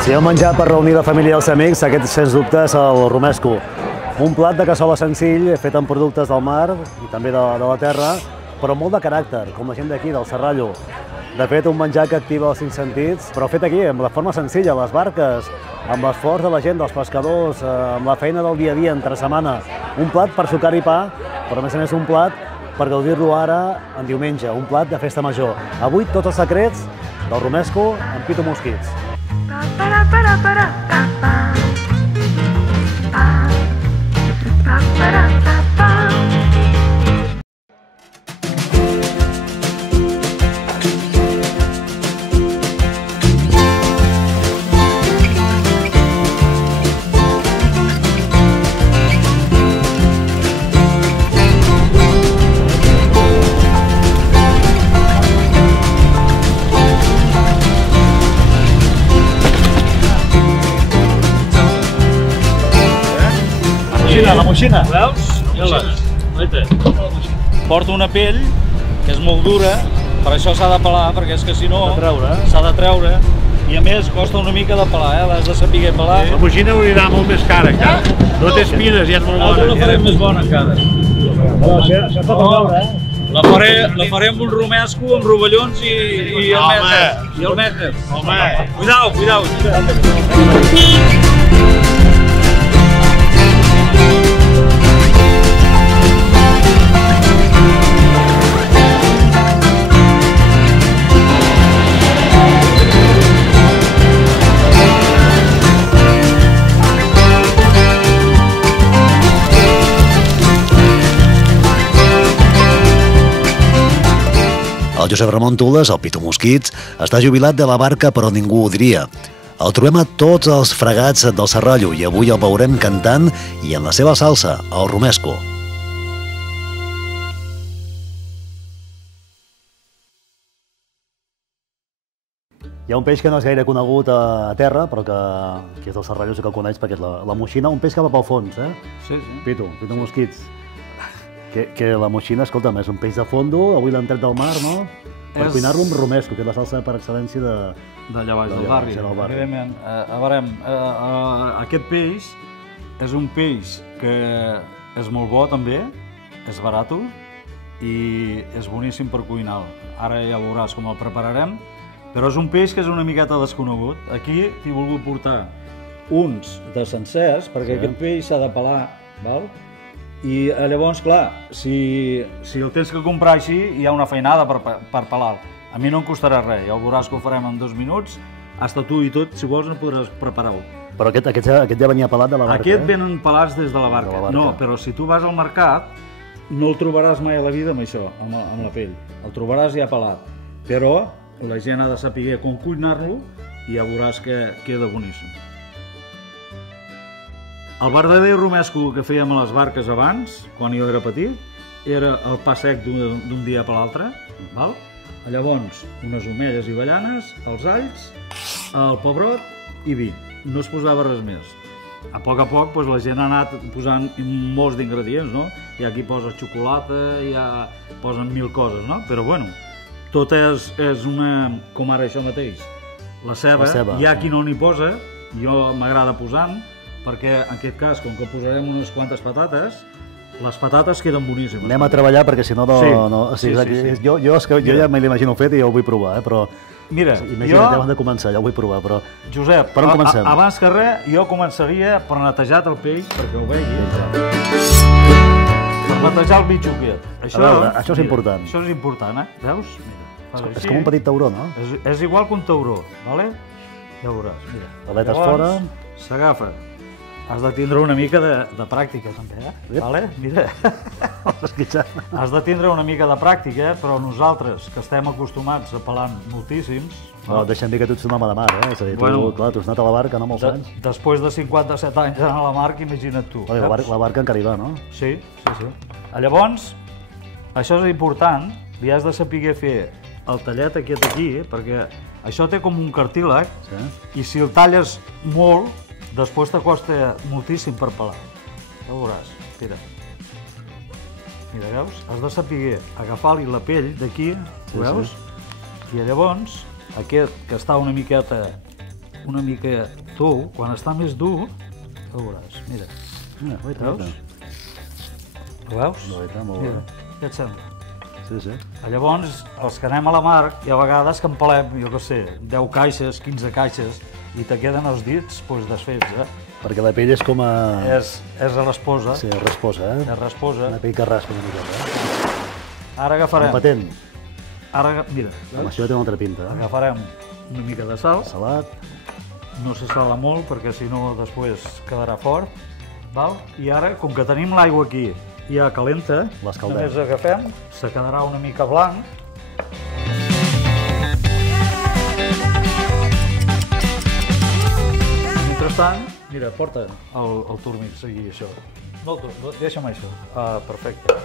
Si heu menjat per reunir la família i els amics, aquest, sens dubte, és el romesco. Un plat de cassola senzill, fet amb productes del mar i també de la terra, però molt de caràcter, com la gent d'aquí, del Serrallo. De fet, un menjar que activa els 5 sentits, però fet aquí, amb la forma senzilla, les barques, amb l'esforç de la gent, dels pescadors, amb la feina del dia a dia, entre setmana. Un plat per sucar i pa, però a més un plat per gaudir-lo ara en diumenge, un plat de festa major. Avui tots els secrets del romesco amb Pitu Mosquits. La moixina. Veus? Porta una pell que és molt dura, per això s'ha de pelar, perquè és que si no s'ha de treure. I a més costa una mica de pelar, l'has de saber pelar. La moixina hauria d'anar molt més cara encara. No té espines, ja és molt bona. La farem més bona encara. Això pot veure, La faré amb un romesco, amb rovellons i el mejer. Cuidao. El Josep Ramon Tules, el Pitu Mosquits, està jubilat de la barca però ningú ho diria. El trobem a tots els fregats del Serrallo i avui el veurem cantant i en la seva salsa, el romesco. Hi ha un peix que no és gaire conegut a terra, però que és del Serrallo, sí que el coneix perquè és la moixina, un peix que va pel fons, eh? Sí. Pitu Mosquits. Que la moixina, escolta'm, és un peix de fondo, avui l'han tret del mar, no? Per cuinar-lo amb romesco, que és la salsa per excel·lència d'allà baix del barri. Evidentment. A veure, aquest peix és un peix que és molt bo també, és barat i és boníssim per cuinar-lo. Ara ja veuràs com el prepararem, però és un peix que és una miqueta desconegut. Aquí t'he volgut portar uns de sencers, perquè aquest peix s'ha de pelar, val? I llavors, clar, si el tens que comprar així, hi ha una feinada per pelar-lo. A mi no em costarà res, ja ho veuràs que ho farem en 2 minuts, hasta tu i tot, si vols, no podràs preparar-ho. Però aquest ja venia pelat de la barca, Aquest venen pelats des de la barca. No, però si tu vas al mercat, no el trobaràs mai a la vida amb això, amb la pell. El trobaràs ja pelat. Però la gent ha de saber com cuinar-lo i ja veuràs que queda boníssim. El verdader romesco que fèiem a les barques abans, quan jo era petit, era el pa sec d'un dia per l'altre. Llavors, unes omelles i avellanes, els alls, el pebrot i vi. No es posava res més. A poc la gent ha anat posant molts d'ingredients, no? Hi ha qui posa xocolata, hi ha posen 1000 coses, no? Però bueno, tot és una... com ara això mateix. La ceba, hi ha qui no n'hi posa, jo m'agrada posant, perquè en aquest cas, com que posarem unes quantes patates, les patates queden boníssimes. Anem a treballar perquè si no... Jo ja me l'imagino fet i ja ho vull provar, però... Mira, imagina't, abans de començar, ja ho vull provar, però... Josep, per on comencem? Abans que res, jo començaria per netejar el peix, perquè ho vegis. Per netejar el mitjo aquest. A veure, això és important. Això és important, Veus? És com un petit tauró, no? És igual que un tauró, vale? Ja ho veuràs, mira. Aletes fora. S'agafa. Has de tindre una mica de pràctica, també, Vale? Mira. Has de tindre una mica de pràctica, però nosaltres, que estem acostumats a pelar moltíssims... Deixa'm dir que tu ets un home de mar, És a dir, tu has anat a la barca, no molts anys. Després de 57 anys anar a la marca, imagina't tu. La barca encara hi va, no? Sí. Llavors, això és important, li has de saber fer el tallet aquest aquí, perquè això té com un cartílag, Sí. i si el talles molt, després te costa moltíssim per pelar. Ja ho veuràs, mira. Mira, veus? Has de saber agafar-li la pell d'aquí, veus? I llavors, aquest que està una mica tou, quan està més dur, ja ho veuràs, mira. Veus? Ho veus? Molt bé. Què et sembla? Sí. Llavors, els que anem a la mar, hi ha vegades que empalem, jo què sé, 10 caixes, 15 caixes, i te queden els dits desfets, Perquè la pell és com a... És rasposa. Sí, rasposa, És rasposa. Una pell que raspa una mica, Ara agafarem... Un patent. Ara, mira, Amb això té una altra pinta, agafarem una mica de sal. Salat. No se sala molt, perquè si no després quedarà fort. Val? I ara, com que tenim l'aigua aquí ja calenta, L'escaldem. només agafem, se quedarà una mica blanc. Mentrestant, mira, porta el túrmic, seguir això. No, deixa'm això. Ah, perfecte.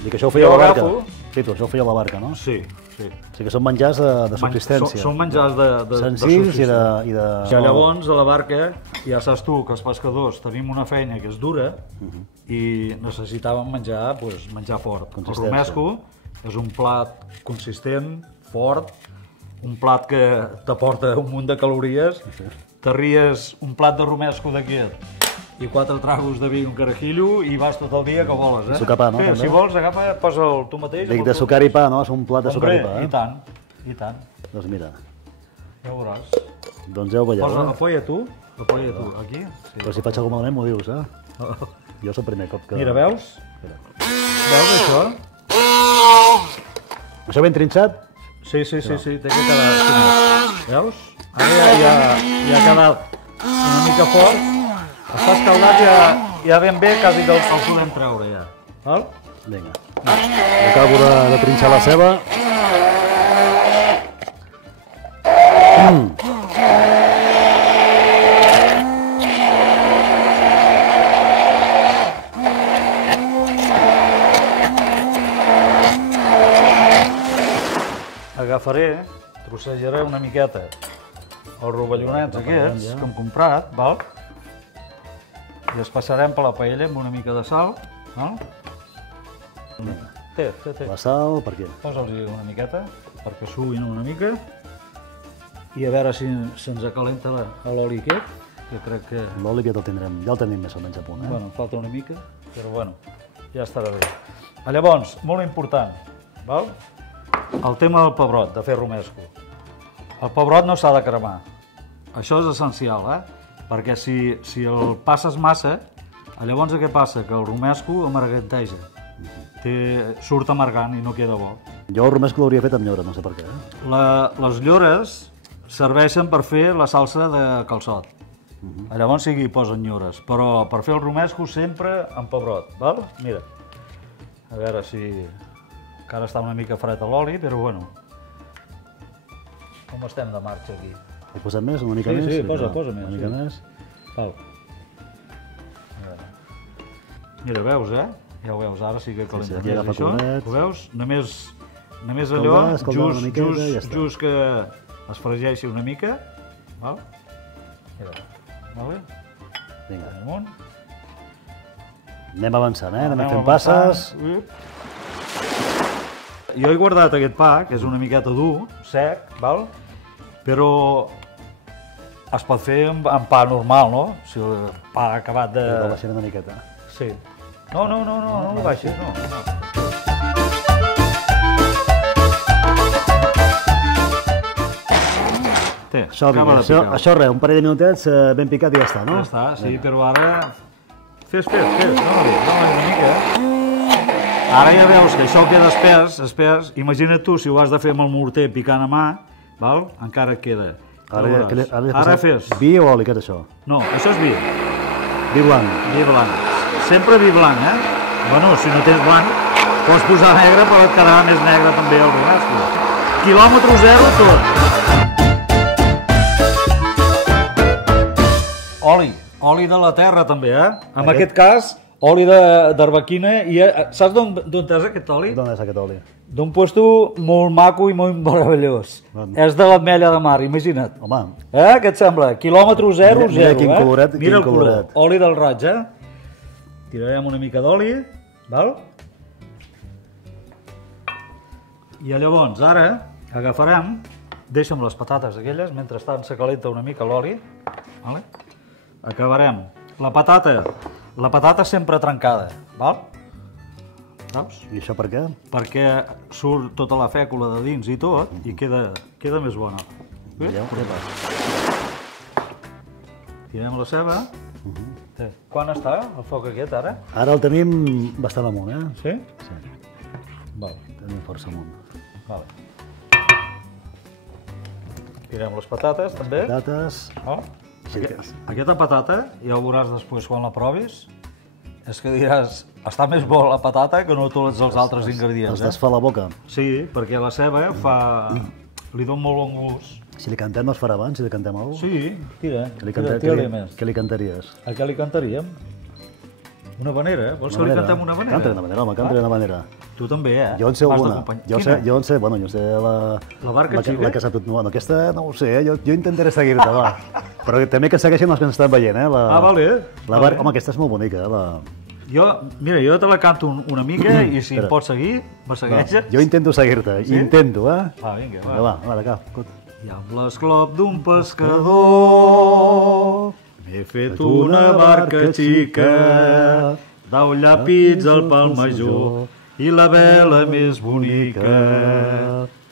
Dic que això ho feia Jo la barca. agafo. Sí, tu, això ho feia la barca, no? Sí, sí. O sigui que són menjars de subsistència. Són menjars de Senzills i de... I llavors, a la barca, ja saps tu que els pescadors tenim una feina que és dura i necessitàvem menjar, menjar fort. El romesco és un plat consistent, fort, un plat que t'aporta un munt de calories, t'arries un plat de romesco d'aquest i 4 tragos de vi, un carajillo, i vas tot el dia que voles, sucar pa, no? Sí, També? si vols, agafa, posa el tu mateix. Dic de sucar i pa, no? És un plat de sucar i pa, I tant, i tant. Doncs mira, Ja ho veuràs. doncs ja ho veieu, Posa, apoya tu, aquí. Sí. Però si faig alguna malament m'ho dius, Jo és el primer cop que... Mira, veus? Veus això? Això ben trinxat? Sí, té que quedar... Veus? Ara ja ha quedat una mica fort. Està escaldat ja ben bé, quasi que el podem treure ja. Val? Vinga. Acabo de trinxar la ceba. Agafaré, trossejaré una miqueta els rovellonets aquests que hem comprat, val? I els passarem per la paella amb una mica de sal, val? Té. La sal, per què? Posa'ls una miqueta, perquè suïn una mica. I a veure si se'ns acalenta l'oli aquest, que crec que... L'oli ja el tenim més o menys a punt, Bueno, em falta una mica, però bueno, ja estarà bé. Llavors, molt important, val? El tema del pebrot, de fer romesco. El pebrot no s'ha de cremar. Això és essencial, Perquè si el passes massa, llavors què passa? Que el romesco amarganteja. Surt amargant i no queda bo. Jo el romesco l'hauria fet amb llora, no sé per què. Les llores serveixen per fer la salsa de calçot. Llavors sí que hi posen llores, però per fer el romesco sempre amb pebrot, val? Mira, a veure si... Encara està una mica fred l'oli, però bueno. Com estem de marxa aquí? He posat més, una mica més? Sí, posa més. Una mica més. Val. Mira, veus, Ja ho veus, ara sí que calenta més això. Ho veus? Només allò, just que es fregeixi una mica. Val? Mira, vale? Vinga. Amunt. Anem avançant, Anem fent passes. Jo he guardat aquest pa, que és una miqueta dur, sec, val? Però es pot fer amb pa normal, no? Si el pa acabat de... Ho baixaré una miqueta. Sí. No el baixis, no. Té, acaba de picar. Això res, un parell de minutets ben picat i ja està, no? Ja està, sí, però ara... Fes, dóna-li una mica. Ara ja veus que això queda espès. Imagina't tu, si ho has de fer amb el morter picant a mà, val? Encara et queda. Ara fes. Vi o oli, què és això? No, això és vi. Vi blanc. Vi blanc. Sempre vi blanc, Bueno, si no tens blanc, pots posar negre, però et quedarà més negre també el romesco. Quilòmetre zero tot. Oli de la terra també, En aquest cas, oli d'arbequina i saps d'on és aquest oli? D'on és aquest oli? D'un puesto molt maco i molt meravellós. És de l'Ametlla de Mar, imagina't. Home. Què et sembla? Quilòmetre 0, 0, Mira quin coloret, Mira quin el color. coloret. Oli del roig, Tirarem una mica d'oli, val? I llavors, ara, agafarem, deixa'm les patates aquelles, mentrestant se calenta una mica l'oli, vale? Acabarem. La patata sempre trencada, val? Saps? I això per què? Perquè surt tota la fècula de dins i tot i queda més bona. Veieu? Tirem la ceba. Quan està el foc aquest ara? Ara el tenim bastant amunt, Sí? Sí, Val. tenim força amunt. Vale. Tirem les patates també. Patates... Oh. Sí, Aquesta patata, ja ho veuràs després quan la provis, és que diràs, està més bo la patata que no tots els altres ingredients. es desfà la boca. Sí, perquè la ceba li dona molt bon gust. Si li cantem no es farà abans, si li cantem alguna cosa? Sí, tira, Què tira-li més. li cantaries? A què li cantaríem? Una vanera, vols que li cantem una vanera? Canta una manera, home, canta una manera. Tu també, Jo en sé M'has alguna. d'acompanyar. Jo en sé, bueno, jo sé La barca xica? La que sap tot. Bueno, aquesta no ho sé, jo intentaré seguir-te, va. Però també que segueixin els que ens estan veient, Vale. Home, aquesta és molt bonica, Mira, jo te la canto una mica i si em pots seguir, me segueixes? Jo intento seguir-te, intento, Va, vinga, va. Va, de cap. I amb l'esclop d'un pescador m'he fet una barca xica, 10 llapits al pal major i la vela més bonica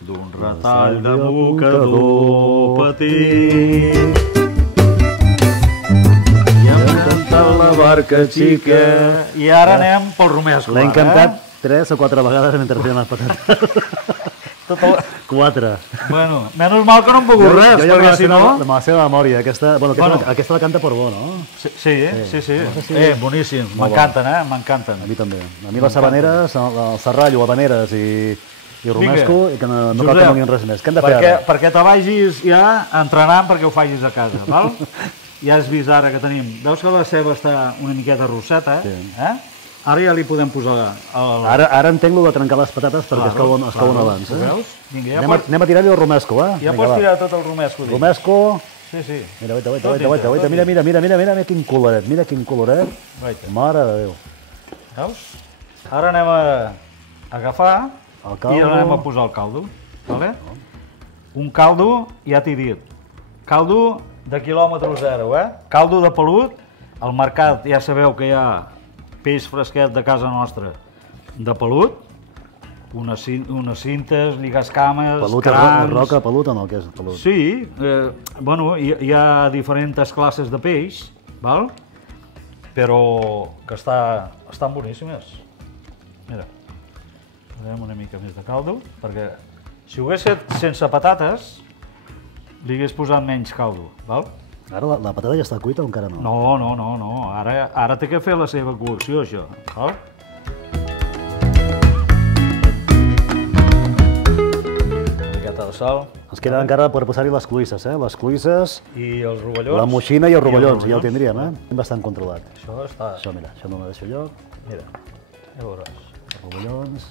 d'un retall de mocador petit. I hem cantat la barca xica i ara anem pel romesco. L'he cantat 3 o 4 vegades mentre feien les patates. 4. Bueno, menys mal que no hem pogut res, perquè si no... De la seva memòria, aquesta la canta Porbó, no? Sí. Boníssim, m'encanten, m'encanten. A mi també. A mi les habaneres, el serrallo, habaneres i romesco, i que no cal que donin res més. Què hem de fer ara? Perquè te vagis ja entrenant perquè ho facis a casa, val? Ja has vist ara que tenim... Veus que la ceba està una miqueta rosseta, Ara ja li podem posar... Ara entenc lo de trencar les patates perquè es cauen abans. Ho veus? Vinga, Anem a tirar-li el romesco, va? Ja pots tirar tot el romesco. Romesco... Sí. Mira, mira quin coloret, Mare de Déu. Veus? Ara anem a agafar i ara anem a posar el caldo. Un caldo, ja t'he dit, caldo de quilòmetre 0, caldo de pelut. Al mercat ja sabeu que hi ha peix fresquet de casa nostra de pelut, unes cintes, lligascames, crans... Roca, pelut o no? Què és pelut? Sí, bueno, hi ha diferents classes de peix, val? Però que estan boníssimes. Mira, posarem una mica més de caldo, perquè si ho hagués fet sense patates, li hagués posat menys caldo, val? Ara la patata ja està cuita o encara no? No. Ara té que fer la seva cocció, això. Val? Una miqueta de sal. Ens queda encara per posar-hi les cloïsses, Les cloïsses, I els rovellons. la moixina i els rovellons, ja el tindríem, Bastant controlat. Això està... Això, mira, això no m'ho deixo jo. Mira, ja veuràs. Els rovellons...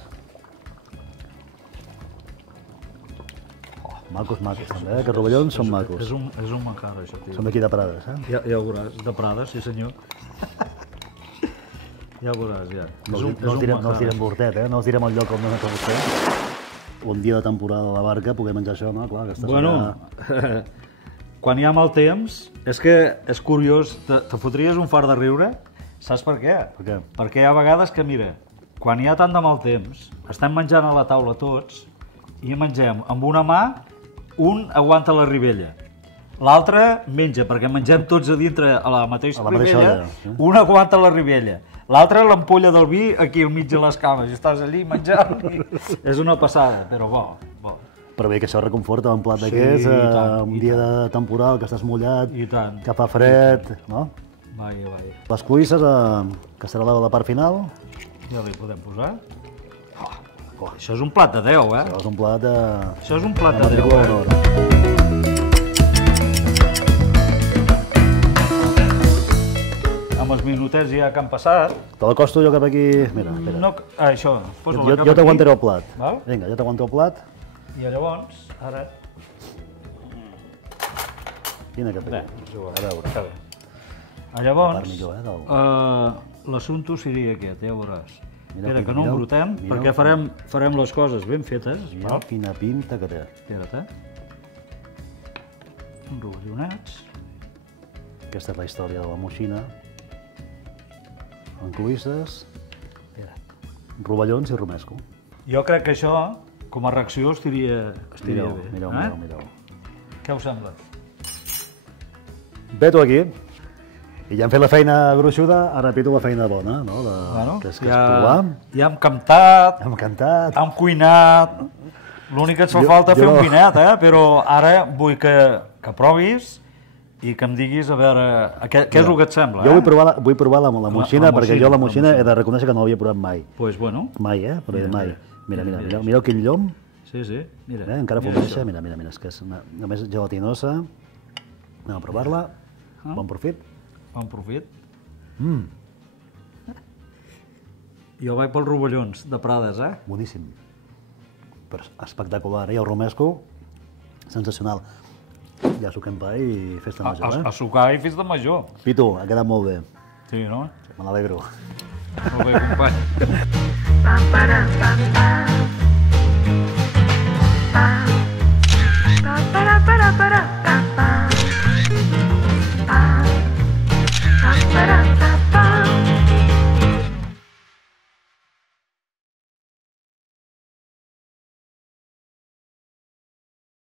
Macos, també, que els rovellons són macos. És un manjar, això, tio. Són d'aquí de Prades, Ja ho veuràs, de Prades, sí senyor. Ja ho veuràs, ja. No els direm l'hortet, No els direm el lloc on no que vostè. Un dia de temporada a la barca poder menjar això, no? Clar, que bueno, quan hi ha mal temps, és que és curiós, te fotries un fart de riure, saps per què? Per què? Perquè hi ha vegades que, mira, quan hi ha tant de mal temps, estem menjant a la taula tots i mengem amb una mà, un aguanta la ribella, l'altre menja, perquè mengem tots a dintre a la mateixa ribella, un aguanta la ribella, l'altre l'ampolla del vi aquí al mig de les cames, i estàs allí menjant, és una passada, però bo. Però bé, que això reconforta un plat d'aquests, un dia de temporal, que estàs mullat, que fa fred, no? Vaja. Les cloïsses, que serà la part final. Ja li podem posar. Això és un plat de 10, Això és un plat de... Això és un plat de 10, amb els minutets ja que han passat... Te l'acosto jo cap aquí... Mira, espera. No, això, posa-la cap aquí. Jo t'aguantaré el plat. Val? Vinga, jo t'aguanto el plat. I llavors, ara... Quina que té? Bé, és igual. A veure. Està bé. Llavors, part millor, l'assumpte seria aquest, ja veuràs. Mireu, Espera, que no mireu, embrutem, mireu. perquè farem les coses ben fetes. Mira Val? quina pinta que té. Espera't, uns rovellonets. Aquesta és la història de la moixina. Amb cloïsses, rovellons i romesco. Jo crec que això, com a reacció, estaria Mireu, bé. mireu, eh? mireu. Què us sembla? Ve tu aquí. I ja hem fet la feina gruixuda, ara pido la feina bona, no? Que és provar. Ja hem cantat, Hem cantat. hem cuinat. L'únic que et fa falta fer un vinet, però ara vull que provis i que em diguis a veure què és el que et sembla. Jo vull provar la moixina, perquè jo la moixina he de reconèixer que no l'havia provat mai. Doncs bueno. Mai, però mai. Mireu quin llom. Sí, mira. Encara fumeixa, mira, és que és només gelatinosa. Anem a provar-la. Bon profit. Bon profit. Jo vaig pels rovellons de Prades, Boníssim. Però espectacular, i el romesco, sensacional. Ja suquem pa i festa major, A sucar i festa major. Pitu, ha quedat molt bé. Sí, no? Me n'alegro. Molt bé, company. Para, para, para.